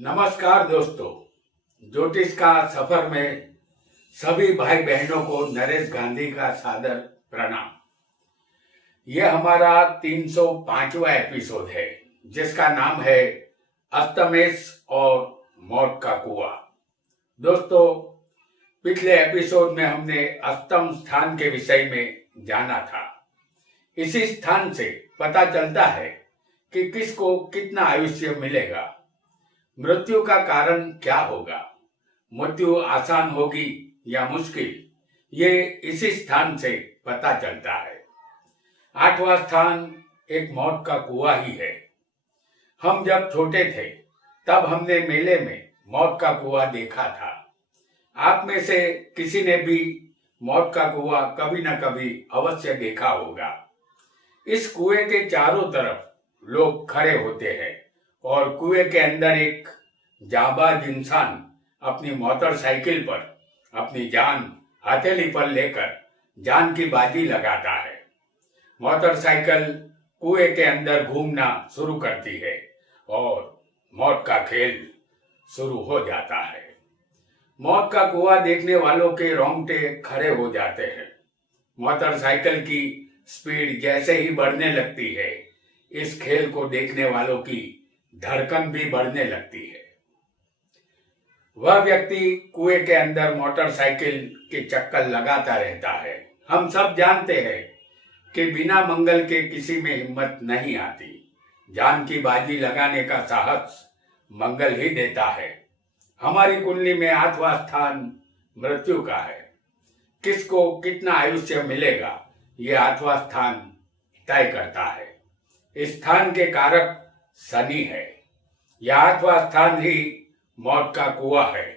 नमस्कार दोस्तों, ज्योतिष का सफर में सभी भाई बहनों को नरेश गांधी का सादर प्रणाम। यह हमारा 305वां एपिसोड है जिसका नाम है अस्तमेश और मौत का कुआं। दोस्तों, पिछले एपिसोड में हमने अस्तम स्थान के विषय में जाना था। इसी स्थान से पता चलता है कि किसको कितना आयुष्य मिलेगा, मृत्यु का कारण क्या होगा, मृत्यु आसान होगी या मुश्किल, ये इसी स्थान से पता चलता है। 8वां स्थान एक मौत का कुआं ही है। हम जब छोटे थे तब हमने मेले में मौत का कुआं देखा था। आप में से किसी ने भी मौत का कुआं कभी न कभी अवश्य देखा होगा। इस कुएं के चारों तरफ लोग खड़े होते हैं और कुएं के अंदर एक जाबाज इंसान अपनी मोटरसाइकिल पर अपनी जान हथेली पर लेकर जान की बाजी लगाता है। मोटरसाइकिल कुएं के अंदर घूमना शुरू करती है और मौत का खेल शुरू हो जाता है। मौत का कुआं देखने वालों के रोंगटे खड़े हो जाते हैं। मोटरसाइकिल की स्पीड जैसे ही बढ़ने लगती है, इस खेल को देखने वालों की धड़कन भी बढ़ने लगती है। वह व्यक्ति कुएं के अंदर मोटरसाइकिल के चक्कर लगाता रहता है। हम सब जानते हैं कि बिना मंगल के किसी में हिम्मत नहीं आती। जान की बाजी लगाने का साहस मंगल ही देता है। हमारी कुंडली में 8वां स्थान मृत्यु का है। किसको कितना आयुष्य मिलेगा, ये 8वां स्थान तय करता है। इस स्थान के कारक शनि है। यह 8वां स्थान ही मौत का कुआं है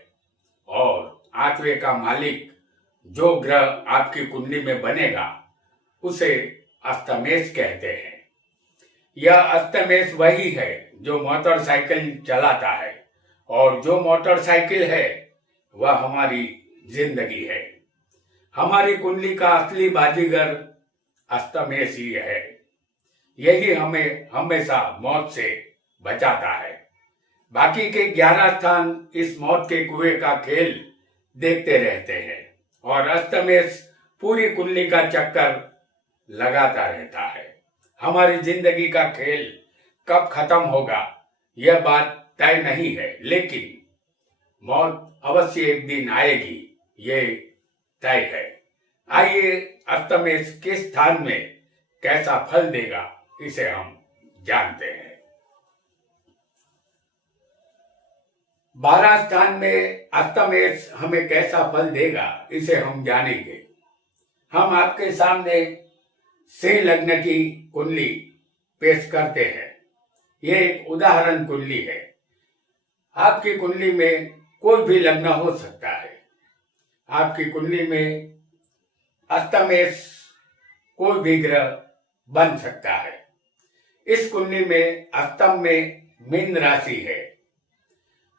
और 8वें का मालिक जो ग्रह आपकी कुंडली में बनेगा उसे अस्तमेश कहते हैं। यह अस्तमेश वही है जो मोटरसाइकिल चलाता है और जो मोटरसाइकिल है वह हमारी जिंदगी है। हमारी कुंडली का असली बाजीगर अस्तमेश ही है। यही हमें हमेशा मौत से बचाता है। बाकी के 11 स्थान इस मौत के कुएं का खेल देखते रहते हैं और अस्तमेश पूरी कुंडली का चक्कर लगाता रहता है। हमारी जिंदगी का खेल कब खत्म होगा यह बात तय नहीं है, लेकिन मौत अवश्य एक दिन आएगी, ये तय है। आइए अस्तमेश किस स्थान में कैसा फल देगा इसे हम जानते हैं। 12 स्थान में अस्तमेश हमें कैसा फल देगा इसे हम जानेंगे। हम आपके सामने सिंह लग्न की कुंडली पेश करते हैं। यह एक उदाहरण कुंडली है। आपकी कुंडली में कोई भी लग्न हो सकता है। आपकी कुंडली में अस्तमेश कोई भी ग्रह बन सकता है। इस कुंडली में अस्तम में मीन राशि है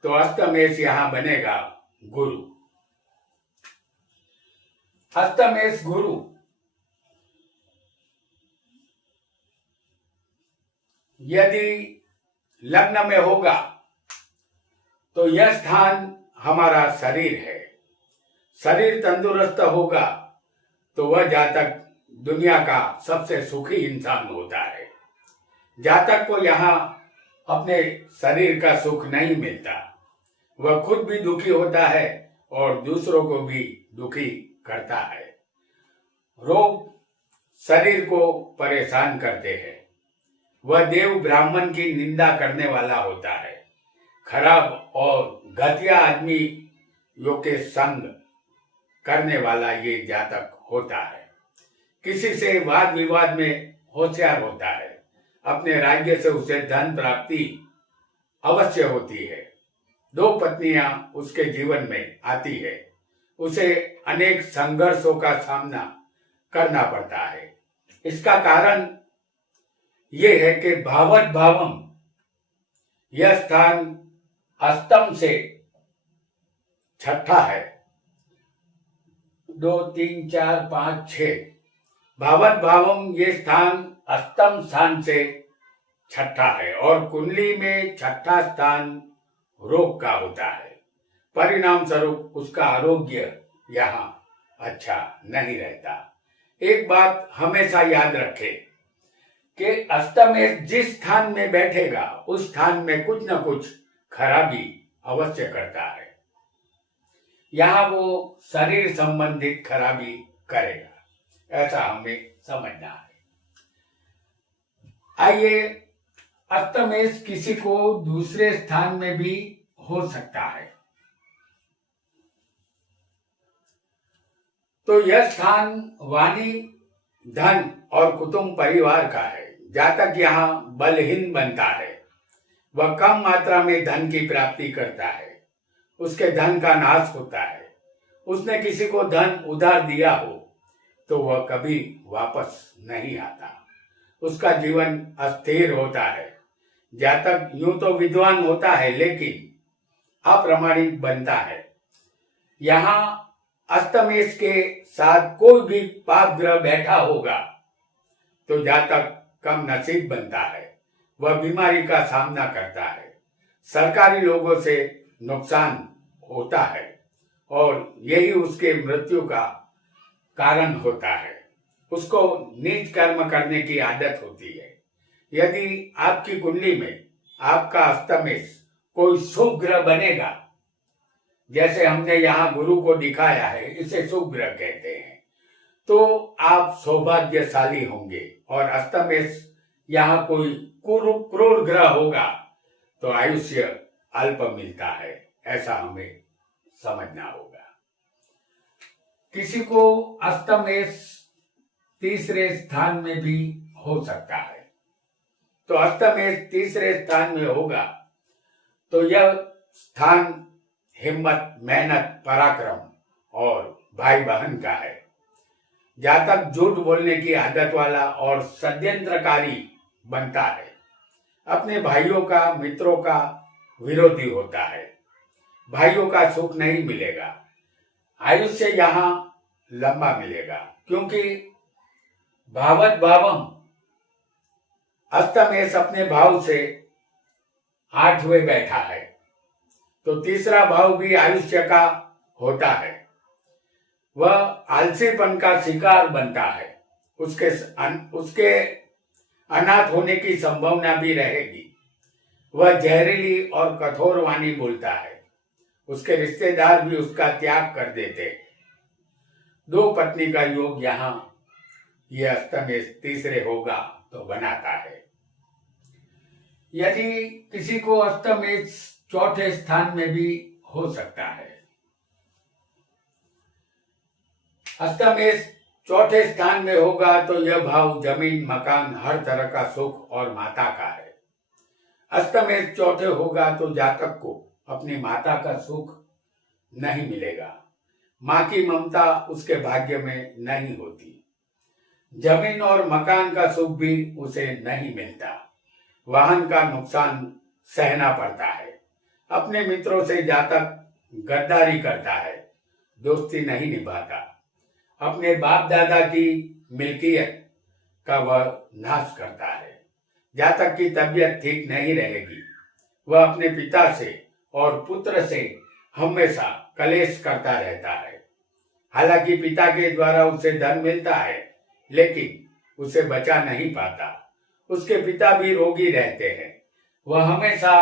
तो अस्तमेश यहां बनेगा गुरु। अस्तमेश गुरु यदि लग्न में होगा तो यह स्थान हमारा शरीर है। शरीर तंदुरुस्त होगा तो वह जातक दुनिया का सबसे सुखी इंसान होता है। जातक को यहाँ अपने शरीर का सुख नहीं मिलता। वह खुद भी दुखी होता है और दूसरों को भी दुखी करता है। रोग शरीर को परेशान करते हैं। वह देव ब्राह्मण की निंदा करने वाला होता है। खराब और घटिया आदमियों के संग करने वाला ये जातक होता है। किसी से वाद विवाद में होशियार होता है। अपने राज्य से उसे धन प्राप्ति अवश्य होती है। 2 पत्नियां उसके जीवन में आती है। उसे अनेक संघर्षों का सामना करना पड़ता है। इसका कारण यह है कि भावत भावम यह स्थान अस्तम से छठा है। 2 3 4 5 6 भावत भावम ये स्थान अष्टम स्थान से छठा है और कुंडली में छठा स्थान रोग का होता है। परिणाम स्वरूप उसका आरोग्य यहाँ अच्छा नहीं रहता। एक बात हमेशा याद रखें कि अस्तमेष जिस स्थान में बैठेगा उस स्थान में कुछ न कुछ खराबी अवश्य करता है। यहाँ वो शरीर संबंधित खराबी करेगा, ऐसा हमें समझना है। आइए, अस्तमेष किसी को दूसरे स्थान में भी हो सकता है। तो यह स्थान वाणी, धन और कुटुंब परिवार का है। जातक यहाँ बलहीन बनता है, वह कम मात्रा में धन की प्राप्ति करता है, उसके धन का नाश होता है। उसने किसी को धन उधार दिया हो तो वह कभी वापस नहीं आता, उसका जीवन अस्थिर होता है। जातक यूं तो विद्वान होता है लेकिन अप्रामाणिक बनता है। यहाँ अस्तमेष के साथ कोई भी पाप ग्रह बैठा होगा तो जातक कम नसीब बनता है, वह बीमारी का सामना करता है, सरकारी लोगों से नुकसान होता है और यही उसके मृत्यु का कारण होता है। उसको नीच कर्म करने की आदत होती है। यदि आपकी कुंडली में आपका अस्तमेष कोई शुभ ग्रह बनेगा, जैसे हमने यहाँ गुरु को दिखाया है, इसे शुभ ग्रह कहते हैं, तो आप सौभाग्यशाली होंगे। और अस्तमेष यहाँ कोई क्रूर ग्रह होगा तो आयुष्य अल्प मिलता है, ऐसा हमें समझना होगा। किसी को अस्तमेष तीसरे स्थान में भी हो सकता है। तो अस्तमेष तीसरे स्थान में होगा तो यह स्थान हिम्मत, मेहनत, पराक्रम और भाई बहन का है। जातक झूठ बोलने की आदत वाला और षड्यंत्रकारी बनता है, अपने भाइयों का, मित्रों का विरोधी होता है, भाइयों का सुख नहीं मिलेगा। आयुष्य यहाँ लंबा मिलेगा क्योंकि भावत भावम, अस्तमेष अपने भाव से 8वें बैठा है, तो तीसरा भाव भी आयुष्य का होता है। वह आलसीपन का शिकार बनता है, उसके अनाथ होने की संभावना भी रहेगी। वह जहरीली और कठोर वाणी बोलता है, उसके रिश्तेदार भी उसका त्याग कर देते हैं। 2 पत्नी का योग यहाँ यह अस्तमेष तीसरे होगा तो बनाता है। यदि किसी को अस्तमेष चौथे स्थान में भी हो सकता है। अस्तमेष चौथे स्थान में होगा तो यह भाव जमीन, मकान, हर तरह का सुख और माता का है। अस्तमेष चौथे होगा तो जातक को अपनी माता का सुख नहीं मिलेगा, माँ की ममता उसके भाग्य में नहीं होती, जमीन और मकान का सुख भी उसे नहीं मिलता, वाहन का नुकसान सहना पड़ता है। अपने मित्रों से जातक गद्दारी करता है, दोस्ती नहीं निभाता, अपने बाप दादा की मिल्कियत का वह नाश करता है। जातक की तबीयत ठीक नहीं रहेगी, वह अपने पिता से और पुत्र से हमेशा कलेश करता रहता है। हालांकि पिता के द्वारा उसे धन मिलता है लेकिन उसे बचा नहीं पाता। उसके पिता भी रोगी रहते हैं, वह हमेशा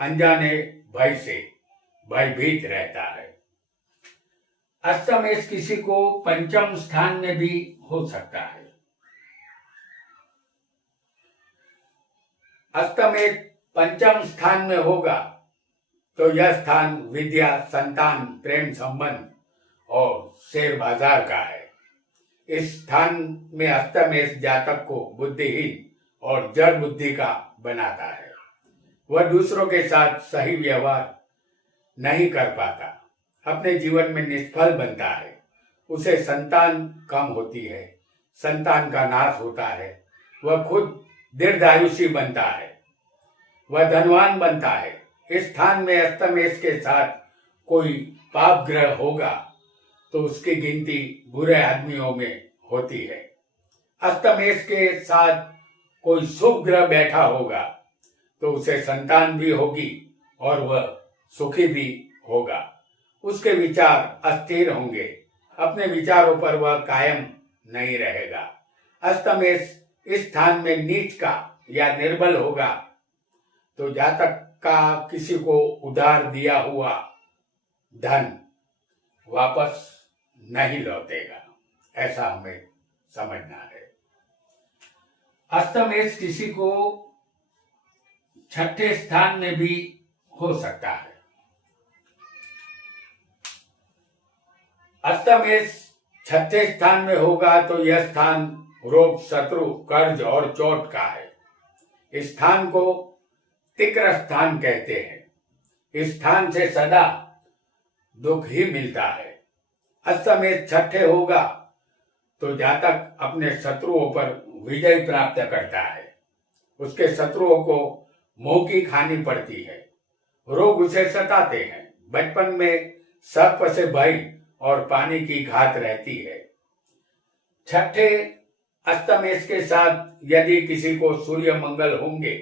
अनजाने भय से भयभीत रहता है। अस्तमेष किसी को पंचम स्थान में भी हो सकता है। अस्तमेष पंचम स्थान में होगा तो यह स्थान विद्या, संतान, प्रेम संबंध और शेयर बाजार का है। इस स्थान में अस्तमेष जातक को बुद्धिहीन और जड़ बुद्धि का बनाता है। वह दूसरों के साथ सही व्यवहार नहीं कर पाता, अपने जीवन में निष्फल बनता है, उसे संतान कम होती है, संतान का नाश होता है, वह खुद दीर्घायुषी बनता है, वह धनवान बनता है। इस स्थान में अस्तमेष के साथ कोई पाप ग्रह होगा तो उसकी गिनती बुरे आदमियों में होती है। अस्तमेष के साथ कोई शुभ ग्रह बैठा होगा तो उसे संतान भी होगी और वह सुखी भी होगा। उसके विचार अस्थिर होंगे, अपने विचारों पर वह कायम नहीं रहेगा। अस्तमेष इस स्थान में नीच का या निर्बल होगा तो जातक का किसी को उधार दिया हुआ धन वापस नहीं लौटेगा, ऐसा हमें समझना है। अस्तमेष किसी को छठे स्थान में भी हो सकता है। अस्तमेष छठे स्थान में होगा तो यह स्थान रोग, शत्रु, कर्ज और चोट का है। इस स्थान को तिक्र स्थान कहते हैं। इस स्थान से सदा दुख ही मिलता है। अस्तमेष छठे होगा तो जातक अपने शत्रुओं पर विजय प्राप्त करता है। उसके शत्रुओं को मुंह की खानी पड़ती है, रोग उसे सताते हैं। बचपन में सर्प से भय और पानी की घात रहती है। छठे अस्तमेष के साथ यदि किसी को सूर्य मंगल होंगे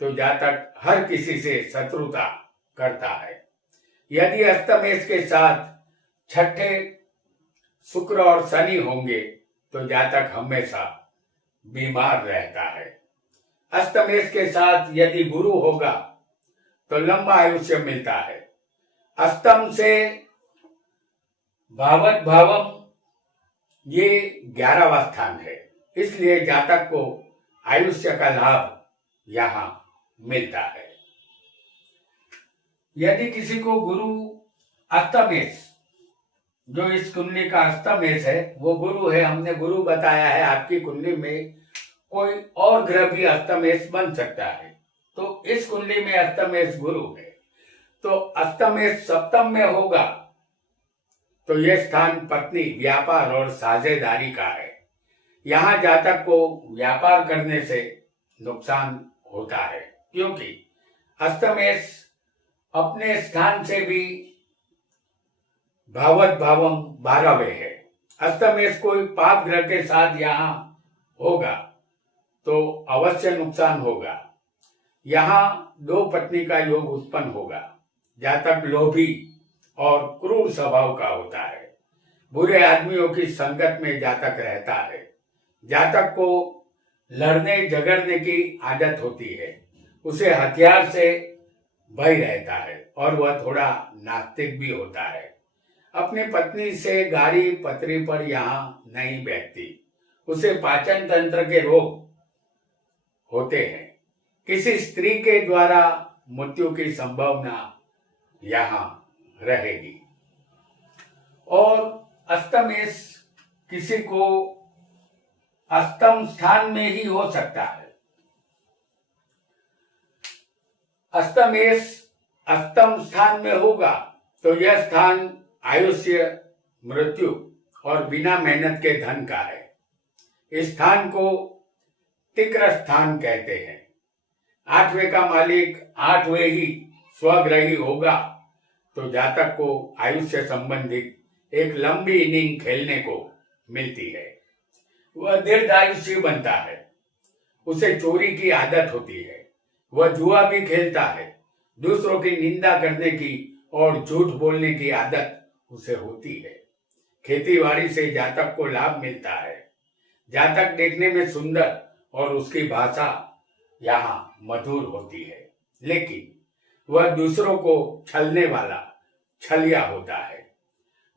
तो जातक हर किसी से शत्रुता करता है। यदि अस्तमेष के साथ छठे शुक्र और शनि होंगे तो जातक हमेशा बीमार रहता है। अस्तमेष के साथ यदि गुरु होगा तो लंबा आयुष्य मिलता है। अष्टम से भावत भावम ये 11वां स्थान है, इसलिए जातक को आयुष्य का लाभ यहाँ मिलता है। यदि किसी को गुरु अस्तमेष, जो इस कुंडली का अस्तमेष है वो गुरु है, हमने गुरु बताया है। आपकी कुंडली में कोई और ग्रह भी अस्तमेष बन सकता है, तो इस कुंडली में अस्तमेष गुरु है। तो अस्तमेष सप्तम में होगा तो यह स्थान पत्नी, व्यापार और साझेदारी का है। यहाँ जातक को व्यापार करने से नुकसान होता है, क्योंकि अस्तमेष अपने स्थान से भी भावत भावम 12वें है। अस्तमेष कोई पाप ग्रह के साथ यहाँ होगा तो अवश्य नुकसान होगा। यहाँ दो पत्नी का योग उत्पन्न होगा। जातक लोभी और क्रूर स्वभाव का होता है। बुरे आदमियों की संगत में जातक रहता है। जातक को लड़ने झगड़ने की आदत होती है। उसे हथियार से भय रहता है और वह थोड़ा नास्तिक भी होता है। अपनी पत्नी से गाड़ी पतरी पर यहाँ नहीं बैठती। उसे पाचन तंत्र के रोग होते हैं। किसी स्त्री के द्वारा मृत्यु की संभावना यहाँ रहेगी। और अस्तमेष किसी को अष्टम स्थान में ही हो सकता है। अस्तमेष अष्टम स्थान में होगा तो यह स्थान आयुष्य, मृत्यु और बिना मेहनत के धन का है। इस स्थान को तिक्र स्थान कहते हैं। 8वें का मालिक 8वें ही स्वग्रही होगा तो जातक को आयुष्य संबंधित एक लंबी इनिंग खेलने को मिलती है। वह दीर्घायुष्य बनता है। उसे चोरी की आदत होती है। वह जुआ भी खेलता है। दूसरों की निंदा करने की और झूठ बोलने की आदत उसे होती है। खेतीबाड़ी से जातक को लाभ मिलता है। जातक देखने में सुंदर और उसकी भाषा यहाँ मधुर होती है, लेकिन वह दूसरों को छलने वाला छलिया होता है।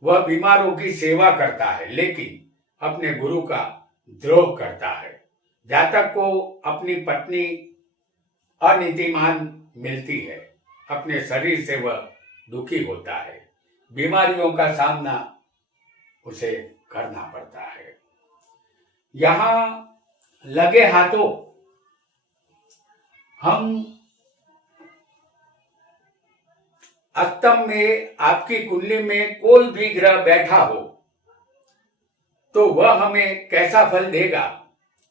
वह बीमारों की सेवा करता है, लेकिन अपने गुरु का द्रोह करता है। जातक को अपनी पत्नी अनीतिमान मिलती है। अपने शरीर से वह दुखी होता है। बीमारियों का सामना उसे करना पड़ता है। यहाँ लगे हाथों हम अष्टम में आपकी कुंडली में कोई भी ग्रह बैठा हो तो वह हमें कैसा फल देगा,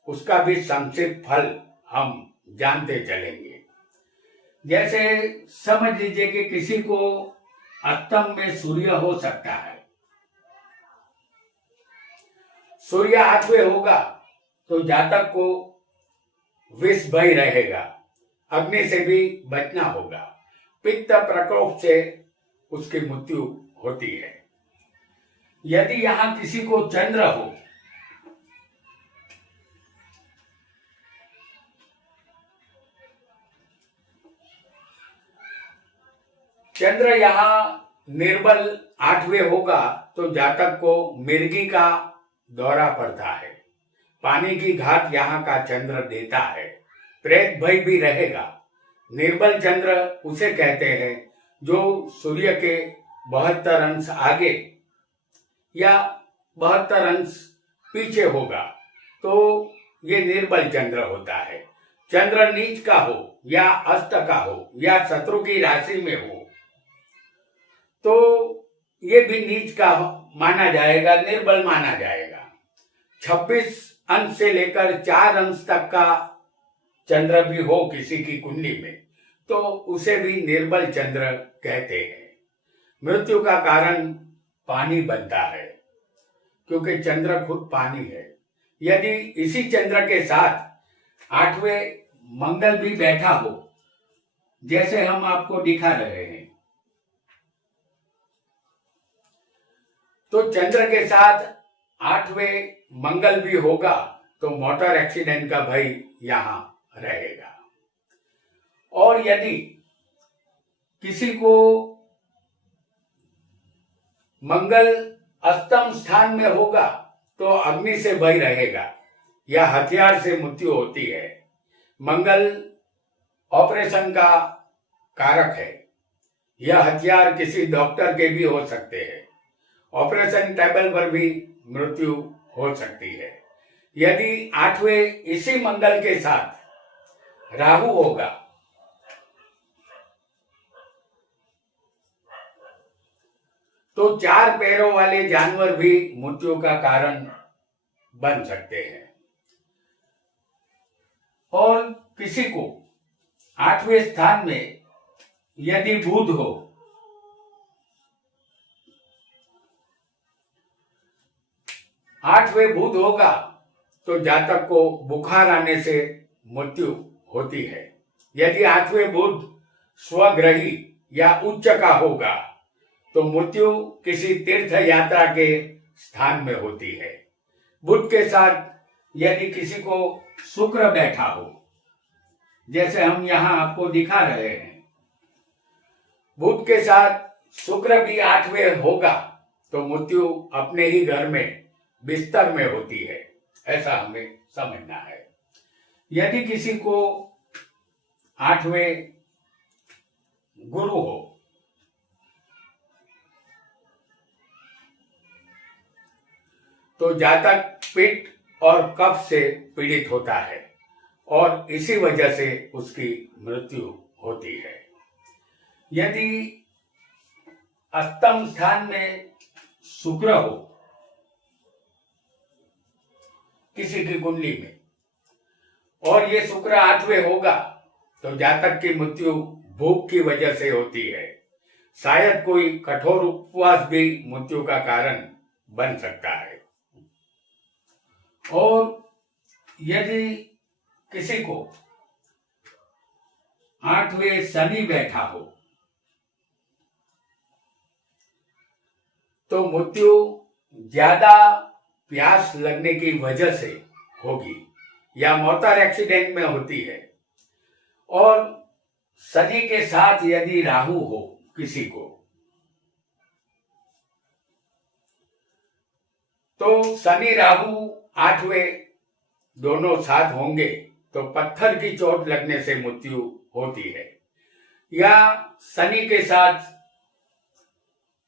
उसका भी संक्षिप्त फल हम जानते चलेंगे। जैसे समझ लीजिए कि किसी को अष्टम में सूर्य हो सकता है। सूर्य 8वें होगा तो जातक को विष भय रहेगा। अग्नि से भी बचना होगा। पित्त प्रकोप से उसकी मृत्यु होती है। यदि यहाँ किसी को चंद्र हो, चंद्र यहाँ निर्बल 8वें होगा तो जातक को मिर्गी का दौरा पड़ता है, पानी की घाट यहाँ का चंद्र देता है, प्रेत भय भी रहेगा। निर्बल चंद्र उसे कहते हैं जो सूर्य के 72 अंश आगे या 72 अंश पीछे होगा तो ये निर्बल चंद्र होता है। चंद्र नीच का हो या अष्ट का हो या शत्रु की राशि में हो तो ये भी नीच का माना जाएगा, निर्बल माना जाएगा। 26 अंश से लेकर 4 अंश तक का चंद्र भी हो किसी की कुंडली में तो उसे भी निर्बल चंद्र कहते हैं। मृत्यु का कारण पानी बनता है क्योंकि चंद्र खुद पानी है। यदि इसी चंद्र के साथ 8वें मंगल भी बैठा हो, जैसे हम आपको दिखा रहे हैं, तो चंद्र के साथ 8वें मंगल भी होगा तो मोटर एक्सीडेंट का भय यहाँ रहेगा। और यदि किसी को मंगल अष्टम स्थान में होगा तो अग्नि से भय रहेगा या हथियार से मृत्यु होती है। मंगल ऑपरेशन का कारक है। यह हथियार किसी डॉक्टर के भी हो सकते हैं। ऑपरेशन टेबल पर भी मृत्यु हो सकती है। यदि 8वें इसी मंगल के साथ राहु होगा तो 4 पैरों वाले जानवर भी मृत्यु का कारण बन सकते हैं। और किसी को 8वें स्थान में यदि बुध हो, आठवें बुध होगा तो जातक को बुखार आने से मृत्यु होती है। यदि 8वें बुध स्वग्रही या उच्च का होगा तो मृत्यु किसी तीर्थ यात्रा के स्थान में होती है। बुध के साथ यदि किसी को शुक्र बैठा हो, जैसे हम यहाँ आपको दिखा रहे हैं, बुध के साथ शुक्र भी 8वें होगा तो मृत्यु अपने ही घर में बिस्तर में होती है, ऐसा हमें समझना है। यदि किसी को 8वें गुरु हो तो जातक पित्त और कफ से पीड़ित होता है और इसी वजह से उसकी मृत्यु होती है। यदि अष्टम स्थान में शुक्र हो किसी की कुंडली में और ये शुक्र 8वें होगा तो जातक की मृत्यु भूख की वजह से होती है। शायद कोई कठोर उपवास भी मृत्यु का कारण बन सकता है। और यदि किसी को 8वें शनि बैठा हो तो मृत्यु ज्यादा प्यास लगने की वजह से होगी या मोटर एक्सीडेंट में होती है। और शनि के साथ यदि राहु हो किसी को तो शनि राहु 8वें दोनों साथ होंगे तो पत्थर की चोट लगने से मृत्यु होती है। या शनि के साथ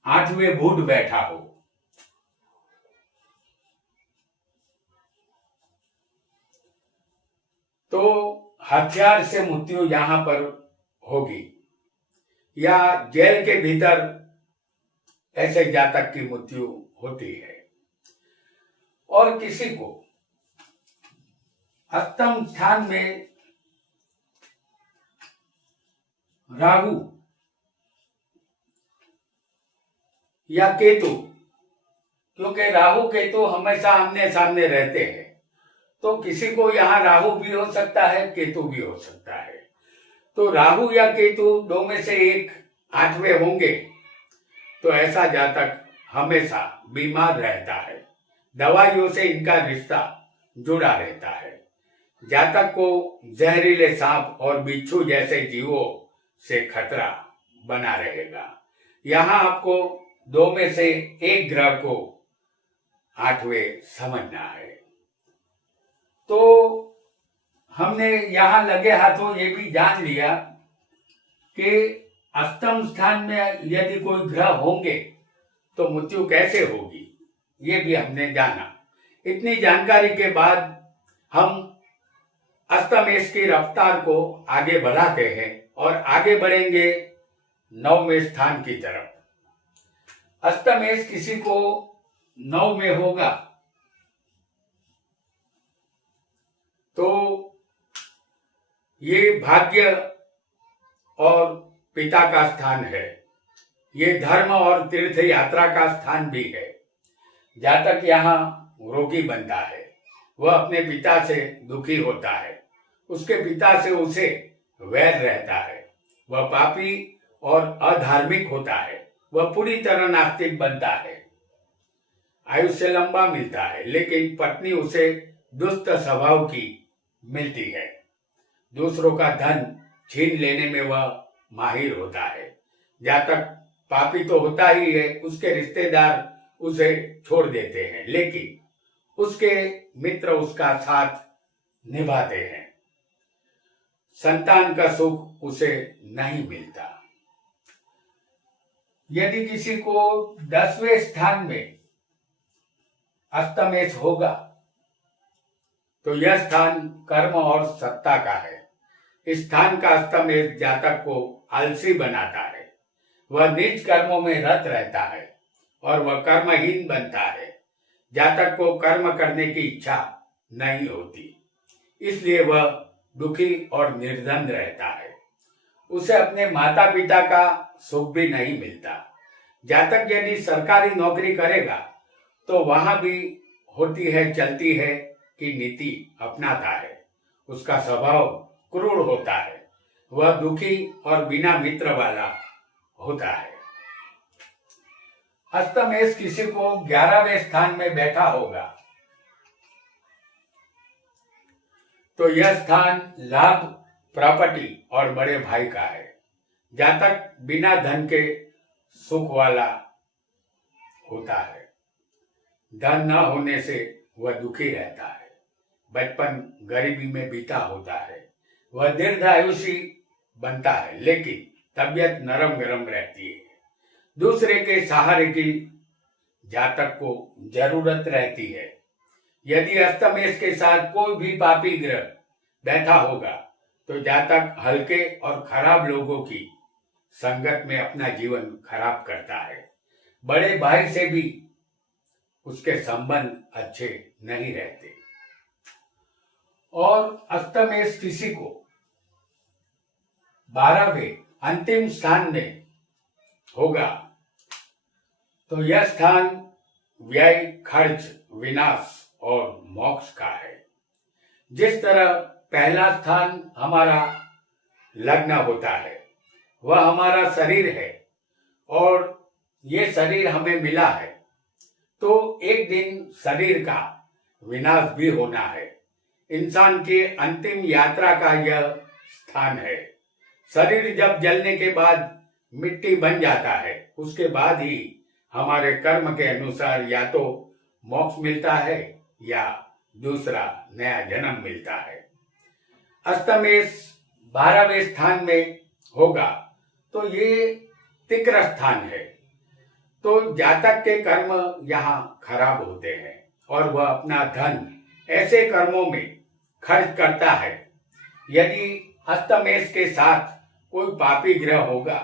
8वें बुध बैठा हो तो हथियार से मृत्यु यहां पर होगी या जेल के भीतर ऐसे जातक की मृत्यु होती है। और किसी को अष्टम स्थान में राहु या केतु, क्योंकि राहु केतु हमेशा आमने सामने रहते हैं तो किसी को यहाँ राहु भी हो सकता है, केतु भी हो सकता है। तो राहु या केतु दो में से एक 8वें होंगे तो ऐसा जातक हमेशा बीमार रहता है, दवाइयों से इनका रिश्ता जुड़ा रहता है। जातक को जहरीले सांप और बिच्छू जैसे जीवों से खतरा बना रहेगा। यहाँ आपको दो में से एक ग्रह को 8वें समझना है। तो हमने यहाँ लगे हाथों ये भी जान लिया कि अष्टम स्थान में यदि कोई ग्रह होंगे तो मृत्यु कैसे होगी, ये भी हमने जाना। इतनी जानकारी के बाद हम अष्टमेश की रफ्तार को आगे बढ़ाते हैं और आगे बढ़ेंगे 9वें स्थान की तरफ। अष्टमेश किसी को 9 में होगा तो ये भाग्य और पिता का स्थान है, ये धर्म और तीर्थ यात्रा का स्थान भी है। जातक यहाँ रोगी बनता है, वह अपने पिता से दुखी होता है, उसके पिता से उसे वैर रहता है, वह पापी और अधार्मिक होता है, वह पूरी तरह नास्तिक बनता है। आयुष्य लंबा मिलता है लेकिन पत्नी उसे दुष्ट स्वभाव की मिलती है। दूसरों का धन छीन लेने में वह माहिर होता है। जातक पापी तो होता ही है, उसके रिश्तेदार उसे छोड़ देते हैं लेकिन उसके मित्र उसका साथ निभाते हैं। संतान का सुख उसे नहीं मिलता। यदि किसी को 10वें स्थान में अष्टमेश होगा तो यह स्थान कर्म और सत्ता का है। इस स्थान का अष्टमेश जातक को आलसी बनाता है, वह नीच कर्मों में रत रहता है और वह कर्महीन बनता है। जातक को कर्म करने की इच्छा नहीं होती, इसलिए वह दुखी और निर्धन रहता है। उसे अपने माता पिता का सुख भी नहीं मिलता। जातक यदि सरकारी नौकरी करेगा तो वहां भी होती है चलती है कि नीति अपनाता है, उसका स्वभाव क्रूर होता है, वह दुखी और बिना मित्र वाला होता है। अष्टमेश किसी को 11वें स्थान में बैठा होगा तो यह स्थान लाभ, प्रॉपर्टी और बड़े भाई का है। जातक बिना धन के सुख वाला होता है, धन न होने से वह दुखी रहता है, बचपन गरीबी में बीता होता है, वह दीर्घायुषी बनता है लेकिन तबीयत नरम गरम रहती है। दूसरे के सहारे की जातक को जरूरत रहती है। यदि अष्टमेश के साथ कोई भी पापी ग्रह बैठा होगा तो जातक हल्के और खराब लोगों की संगत में अपना जीवन खराब करता है। बड़े भाई से भी उसके संबंध अच्छे नहीं रहते। और अष्टमेश किसी को 12वें अंतिम स्थान में होगा तो यह स्थान व्यय, खर्च, विनाश और मोक्ष का है। जिस तरह पहला स्थान हमारा लग्न होता है, वह हमारा शरीर है और ये शरीर हमें मिला है, तो एक दिन शरीर का विनाश भी होना है। इंसान के अंतिम यात्रा का यह स्थान है। शरीर जब जलने के बाद मिट्टी बन जाता है, उसके बाद ही हमारे कर्म के अनुसार या तो मोक्ष मिलता है या दूसरा नया जन्म मिलता है। अष्टमेश 12वें स्थान में होगा तो ये तिक्र स्थान है, तो जातक के कर्म यहाँ खराब होते हैं और वह अपना धन ऐसे कर्मों में खर्च करता है। यदि अष्टमेश के साथ कोई पापी ग्रह होगा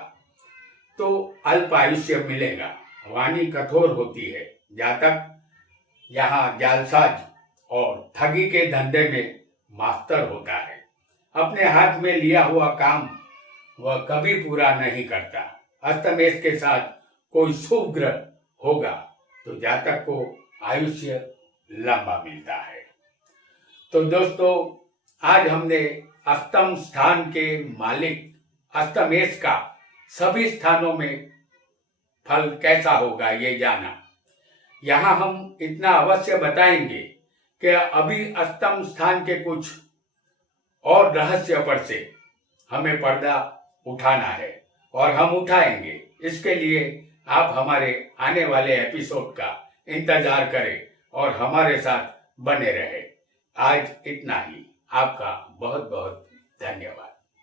तो अल्प आयुष्य मिलेगा, वाणी कठोर होती है। जातक यहाँ जालसाज और ठगी के धंधे में मास्टर होता है। अपने हाथ में लिया हुआ काम वह कभी पूरा नहीं करता। अष्टमेश के साथ कोई शुभ ग्रह होगा तो जातक को आयुष्य लंबा मिलता है। तो दोस्तों, आज हमने अष्टम स्थान के मालिक अष्टमेश का सभी स्थानों में फल कैसा होगा ये जाना। यहाँ हम इतना अवश्य बताएंगे कि अभी अष्टम स्थान के कुछ और रहस्य पर से हमें पर्दा उठाना है और हम उठाएंगे। इसके लिए आप हमारे आने वाले एपिसोड का इंतजार करें और हमारे साथ बने रहे। आज इतना ही। आपका बहुत बहुत धन्यवाद।